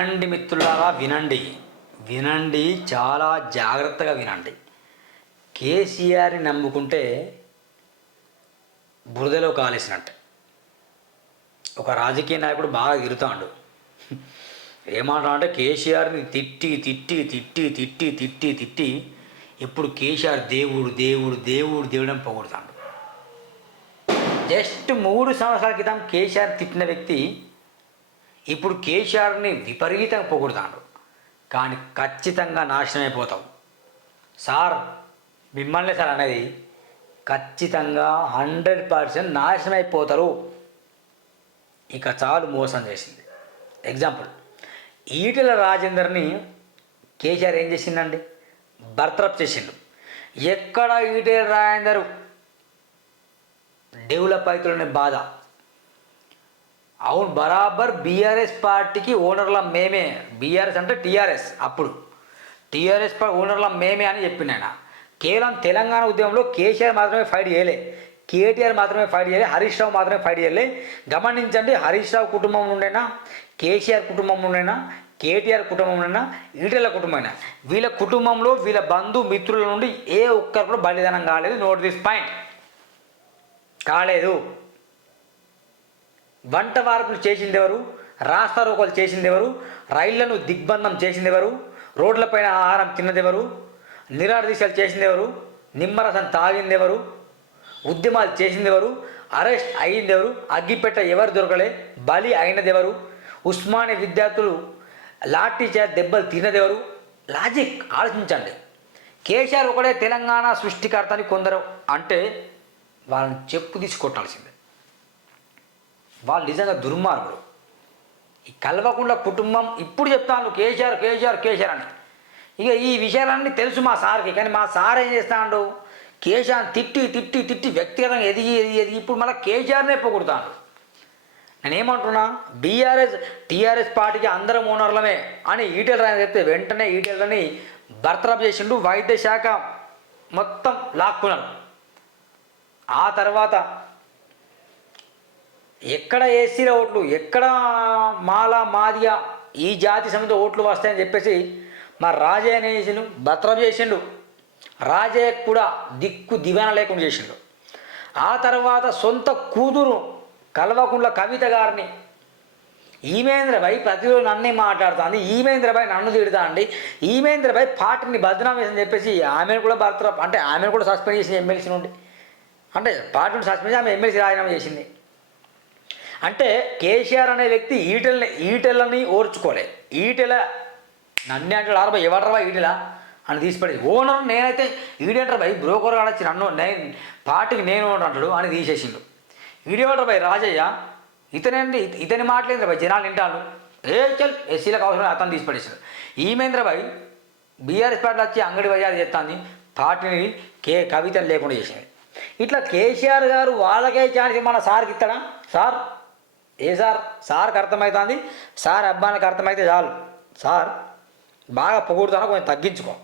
వినండి మిత్రులారా వినండి. వినండి చాలా జాగ్రత్తగా వినండి. కేసీఆర్ని నమ్ముకుంటే బురదలో కాలేసినట్టు. ఒక రాజకీయ నాయకుడు బాగా ఇరుతాడు ఏమంటా అంటే కేసీఆర్ని తిట్టి తిట్టి తిట్టి తిట్టి తిట్టి తిట్టి ఇప్పుడు కేసీఆర్ దేవుడు దేవుడు దేవుడు దేవుడు అని పొగుడుతాడు. జస్ట్ మూడు సంవత్సరాల క్రితం కేసీఆర్ తిట్టిన వ్యక్తి ఇప్పుడు కేసీఆర్ని విపరీతంగా పొగుడుతాడు కానీ ఖచ్చితంగా నాశనం అయిపోతాం సార్ మిమ్మల్ని సార్ అనేది ఖచ్చితంగా హండ్రెడ్ పర్సెంట్ నాశనం అయిపోతారు. ఇక చాలు మోసం చేసింది. ఎగ్జాంపుల్ ఈటెల రాజేందర్ని కేసీఆర్ ఏం చేసిందండి బర్తరఫ్ చేసిండు. ఎక్కడ ఈటెల రాజేందర్? డెవలప్ అవుతున్న బాధ. అవును బరాబర్ బీఆర్ఎస్ పార్టీకి ఓనర్ల మేమే. బీఆర్ఎస్ అంటే టీఆర్ఎస్ అప్పుడు. టీఆర్ఎస్ ఓనర్ల మేమే అని చెప్పిన ఆయన. కేవలం తెలంగాణ ఉద్యమంలో కేసీఆర్ మాత్రమే ఫైట్ చేయలే. కేటీఆర్ మాత్రమే ఫైట్ చేయలే. హరీష్ రావు మాత్రమే ఫైట్ చేయలే. గమనించండి హరీష్ రావు కుటుంబం నుండైనా కేసీఆర్ కుటుంబం నుండైనా కేటీఆర్ కుటుంబం నుండైనా కుటుంబం కుటుంబమైనా వీళ్ళ కుటుంబంలో వీళ్ళ బంధు మిత్రుల నుండి ఏ ఒక్కరు కూడా బలిదానం కాలేదు. Note this point. కాలేదు. వంట వార్పులు చేసింది ఎవరు? రాస్తా రోకలు చేసింది ఎవరు? రైళ్ళను దిగ్బంధం చేసింది ఎవరు? రోడ్లపైన ఆహారం తిన్నది ఎవరు? చేసింది ఎవరు? నిమ్మరసం తాగింది ఎవరు? ఉద్యమాలు చేసింది ఎవరు? అరెస్ట్ అయ్యింది ఎవరు? అగ్గిపెట్ట ఎవరు దొరకలే? బలి అయినది ఎవరు? ఉస్మానియా విద్యార్థులు లాఠీ చే దెబ్బలు తిన్నది ఎవరు? లాజిక్ ఆలోచించండి. కేసీఆర్ ఒకడే తెలంగాణ సృష్టికర్త అని కొందరు అంటే వాళ్ళని చెప్పు తీసి కొట్టాల్సిందే. వాళ్ళు నిజంగా దుర్మార్గులు. ఈ కల్వకుంట్ల కుటుంబం ఇప్పుడు చెప్తాను కేసీఆర్ కేసీఆర్ కేసీఆర్ అని ఇక ఈ విషయాలన్నీ తెలుసు మా సార్కి కానీ మా సార్ ఏం చేస్తాడు? కేసీఆర్ తిట్టి తిట్టి తిట్టి వ్యక్తిగతంగా ఎదిగి ఎదిగి ఎదిగి ఇప్పుడు మళ్ళీ కేసీఆర్నే నేను నేనేమంటున్నా? బీఆర్ఎస్ టీఆర్ఎస్ పార్టీకి అందరం ఓనర్లమే అని ఈటెల్ రాని చెప్తే వెంటనే ఈటెలని బర్తరఫ్ చేసిండు వైద్య శాఖ మొత్తం లాక్కున్నారు. ఆ తర్వాత ఎక్కడ ఏసీల ఓట్లు ఎక్కడ మాల మాదియ ఈ జాతి సమితి ఓట్లు వస్తాయని చెప్పేసి మా రాజయ్య చేసిండు? భద్రం చేసిండు. రాజయ్య కూడా దిక్కు దివాన లేకుండా చేసిండు. ఆ తర్వాత సొంత కూతురు కల్వకుండ్ల కవిత గారిని ఈమేంద్రభాయ్ ప్రతిరోజు నన్నే మాట్లాడుతుంది. ఈమేంద్రభాయ్ నన్ను తిడతా అండి ఈమేంద్రభాయ్ పార్టీని బదనాం చేసని చెప్పేసి ఆమెను కూడా భర్త అంటే ఆమెను కూడా సస్పెండ్ చేసి ఎమ్మెల్సీ నుండి. అంటే పార్టీని సస్పెండ్ చేసి ఆమె ఎమ్మెల్సీ రాజీనామా చేసింది. అంటే కేసీఆర్ అనే వ్యక్తి ఈటెల్ని ఈటెలని ఓర్చుకోలే. ఈటెల నన్నే అంటాడు ఆరబా ఎవడరా ఈటెల? అని తీసిపడి ఓనర్ నేనైతే ఈడేంటర్ భయ్ బ్రోకర్ ఆడొచ్చి నన్ను నేను పార్టీకి నేను అంటాడు అని తీసేసిండు. ఈడేవాడు భయ్ రాజయ్య? ఇతనండి ఇతని మాటలేంద్ర భయ్ జనాలు వింటాను ఏ చల్ ఎస్సీలకు అవసరం అతను తీసిపడేసాడు ఈమేంద్ర భయ్ బీఆర్ఎస్ పార్టీ వచ్చి అంగడి బజార్ చేస్తాను పార్టీని కే కవితను లేకుండా చేసింది. ఇట్లా కేసీఆర్ గారు వాళ్ళకే ఛాన్స్ మన సార్కి ఇస్తాడా? సార్? ఏ సార్? సార్కి అర్థమవుతుంది సార్ అబ్బానికి అర్థమైతే చాలు. సార్ బాగా పొగుడుతాను కొంచెం తగ్గించుకో.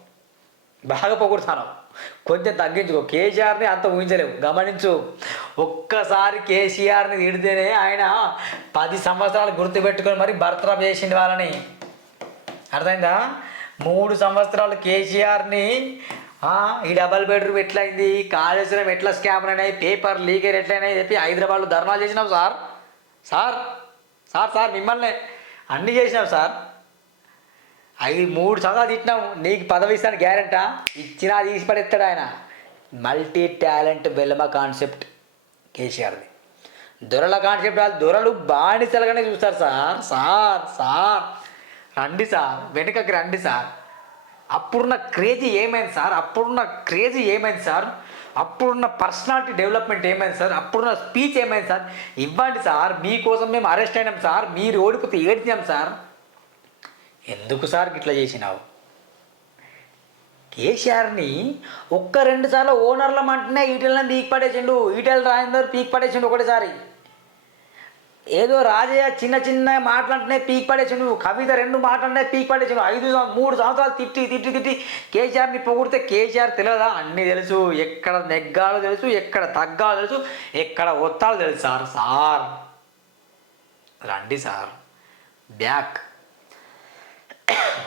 బాగా పొగుడుతాను. కొంచెం తగ్గించుకో. కేసీఆర్ని అంత ఊహించలేవు. గమనించు. ఒక్కసారి కేసీఆర్ని తిడితేనే ఆయన పది సంవత్సరాలు గుర్తుపెట్టుకొని మరి బర్తరఫ్ చేసింది వాళ్ళని. అర్థమైందా? మూడు సంవత్సరాలు కేసీఆర్ని ఈ డబల్ బెడ్రూమ్ ఎట్లయింది? కాళేశ్వరం ఎట్లా స్కామ్ అయినాయి పేపర్ లీకేజ్ ఎట్లయినాయి? చెప్పి హైదరాబాద్లో ధర్నాలు చేసినాం సార్. సార్ సార్ సార్ మిమ్మల్ని అన్నీ చేసినాం సార్. అవి మూడు సంవత్సరాలు తిట్టినాము నీకు పదవి ఇస్తాను గ్యారెంటా? ఇచ్చినా తీసి పడేస్తాడు ఆయన. మల్టీ టాలెంట్ వెలమ కాన్సెప్ట్ కేసీఆర్ది. దొరల కాన్సెప్ట్ వాళ్ళు దొరలు బానిసలుగానే చూస్తారు సార్. Sir sir. రండి సార్. వెనుకకి రండి సార్. అప్పుడున్న క్రేజీ ఏమైంది సార్? అప్పుడున్న క్రేజీ ఏమైంది సార్? అప్పుడున్న పర్సనాలిటీ డెవలప్మెంట్ ఏమైంది సార్? అప్పుడున్న స్పీచ్ ఏమైంది సార్? ఇవ్వండి సార్ మీకోసం మేము అరెస్ట్ అయినాం సార్ మీరు ఓడిపోతే ఏడ్చాం సార్? ఎందుకు సార్ ఇట్లా చేసినావు? కేసీఆర్ని ఒక్క రెండు సార్లు మంటనే అంటేనే ఈటెలను పీక్ పడేసిండు. ఈటెల రాజేందర్ పీక్ పడేసిండు ఒకటేసారి. ఏదో రాజయ్య చిన్న చిన్న మాటలంటేనే పీక్ నువ్వు కవిత రెండు మాటలంటే పీక్ పడేసిండు. ఐదు మూడు సంవత్సరాలు తిట్టి తిట్టి తిట్టి కేసీఆర్ని పొగిడితే కేసీఆర్ తెలియదా? అన్నీ తెలుసు. ఎక్కడ నెగ్గాలో తెలుసు ఎక్కడ తగ్గాలో తెలుసు ఎక్కడ ఒత్తాలో తెలుసు. Sir sir. రండి సార్. బ్యాక్.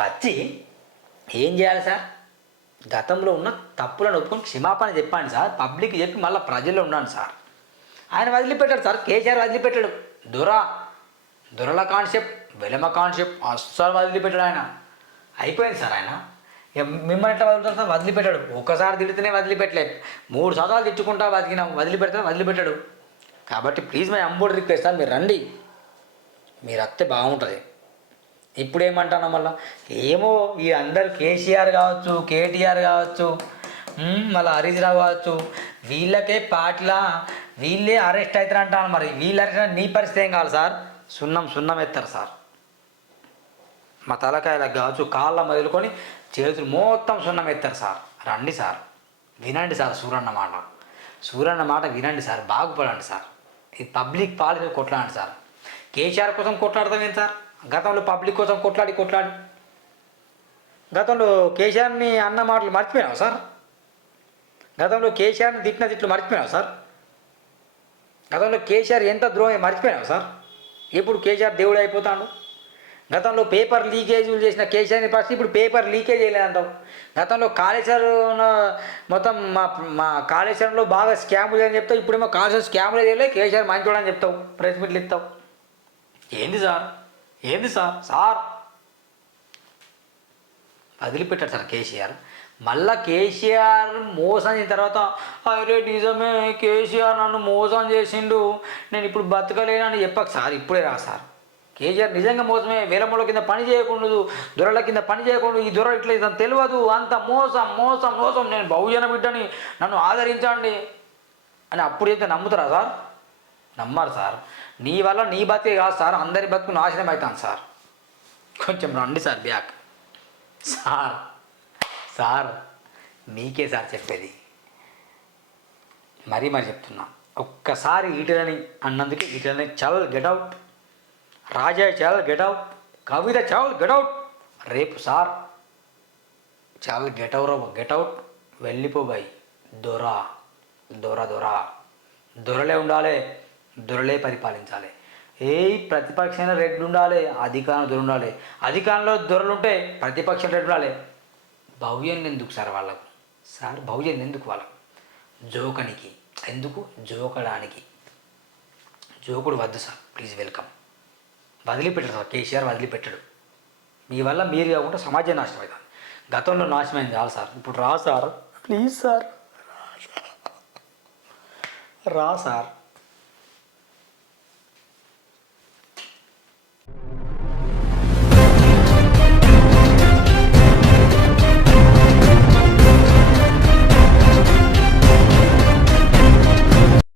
వచ్చి ఏం చేయాలి సార్? గతంలో ఉన్న తప్పులను ఒప్పుకొని క్షమాపణ చెప్పాను సార్. పబ్లిక్ చెప్పి మళ్ళీ ప్రజల్లో ఉన్నాను సార్. ఆయన వదిలిపెట్టాడు సార్. కేసీఆర్ వదిలిపెట్టాడు. దొర దొరల కాన్సెప్ట్ వెలమ కాన్సెప్ట్ అస్సలు వదిలిపెట్టాడు ఆయన. అయిపోయింది సార్ ఆయన. ఇక మిమ్మల్ని ఎట్లా వదులుతారు సార్? వదిలిపెట్టాడు. ఒకసారి తిడితేనే వదిలిపెట్టలేదు మూడు సంవత్సరాలు తిట్టుకుంటా బతికిన వదిలిపెడితే వదిలిపెట్టాడు. కాబట్టి please my humble request sir మీరు రండి. మీరు వస్తే బాగుంటుంది. ఇప్పుడు ఏమంటాను మళ్ళా? ఏమో ఈ అందరు కేసీఆర్ కావచ్చు కేటీఆర్ కావచ్చు మళ్ళీ హరీష్ రావు కావచ్చు వీళ్ళకే పాటల వీళ్ళే అరెస్ట్ అవుతారు అంటాను మరి. వీళ్ళు అరెస్ట్ నీ పరిస్థితి ఏం కావాలి సార్? సున్నం సున్నం ఎత్తారు సార్. మా తలకాయలకు కావచ్చు కాళ్ళ మొదలుకొని చేతులు మొత్తం సున్నం ఎత్తారు సార్. రండి సార్. వినండి సార్ సూర్యన్న మాట. సూర్యన్న మాట వినండి సార్. బాగుపడండి సార్. ఇది పబ్లిక్ పాలసీ కొట్లాడండి సార్. కేసీఆర్ కోసం కొట్లాడతాం ఏంటి సార్? గతంలో పబ్లిక్ కోసం కొట్లాడి కొట్లాడి. గతంలో కేసీఆర్ని అన్న మాటలు మర్చిపోయినావు సార్? గతంలో కేసీఆర్ని తిట్టిన తిట్లు మర్చిపోయినావు సార్? గతంలో కేసీఆర్ ఎంత ద్రోహం మర్చిపోయినావు సార్? ఇప్పుడు కేసీఆర్ దేవుడు అయిపోతాడు. గతంలో పేపర్ లీకేజీలు చేసిన కేసీఆర్ని పరిస్థితి ఇప్పుడు పేపర్ లీకేజ్ చేయలేదంటావు. గతంలో కాళేశ్వరం మొత్తం మా మా కాళేశ్వరంలో బాగా స్కాములు అని చెప్తావు. ఇప్పుడేమో కాళేశ్వరం స్కాములు చేయలేదు కేసీఆర్ మంచోడు అని చెప్తావు. ప్రెస్ మీట్లు ఇస్తావు. ఏంది సార్? ఏంది సార్? సార్! వదిలిపెట్టాడు సార్ కేసీఆర్. మళ్ళా కేసీఆర్ మోసం చేసిన తర్వాత అరే నిజమే కేసీఆర్ నన్ను మోసం చేసిండు. నేను ఇప్పుడు బతకలేనని చెప్పక సార్ ఇప్పుడే రా సార్. కేసీఆర్ నిజంగా మోసమే. వేలమ్మల కింద పని చేయకూడదు. దొరల కింద పని చేయకూడదు. ఈ దొర ఇట్లా ఇదని తెలియదు. అంత మోసం మోసం మోసం. నేను బహుజన బిడ్డని నన్ను ఆదరించండి. అని అప్పుడు చెప్తే నమ్ముతారా సార్? నమ్మరు సార్. నీ వల్ల నీ బతికే కాదు సార్. అందరి బతుకు నాశనం అవుతాను సార్. కొంచెం రండి సార్ బ్యాక్. సార్. సార్ మీకే సార్ చెప్పేది. మరీ మరి చెప్తున్నా. ఒక్కసారి ఈటలని అన్నందుకే ఈటలని చల్ గెటౌట్ రాజా చల్ గెటౌట్ కవిత చల్ గెటౌట్ రేపు సార్ చల్ గెటౌరో గెటౌట్ వెళ్ళిపోబాయి దొర దొర దొర. దొరలే ఉండాలి దొరలే పరిపాలించాలి. ఏ ప్రతిపక్షమైన రెడ్లు ఉండాలి అధికారం దొర ఉండాలి అధికారంలో దొరలు ఉంటే ప్రతిపక్షం రెడ్లు ఉండాలి భవ్యం ఎందుకు సార్ వాళ్ళకు? సార్ భవ్యం ఎందుకు వాళ్ళకు? జోకనికి. ఎందుకు? జోకడానికి. జోకుడు వద్దు sir. Please welcome. వదిలిపెట్టడు sir. KCR వదిలిపెట్టడు. మీ వల్ల మీరు కాకుండా సమాజం నాశనం అవుతుంది గతంలో నాశనమైంది చాలు సార్. ఇప్పుడు రా సార్. Please sir. రా సార్.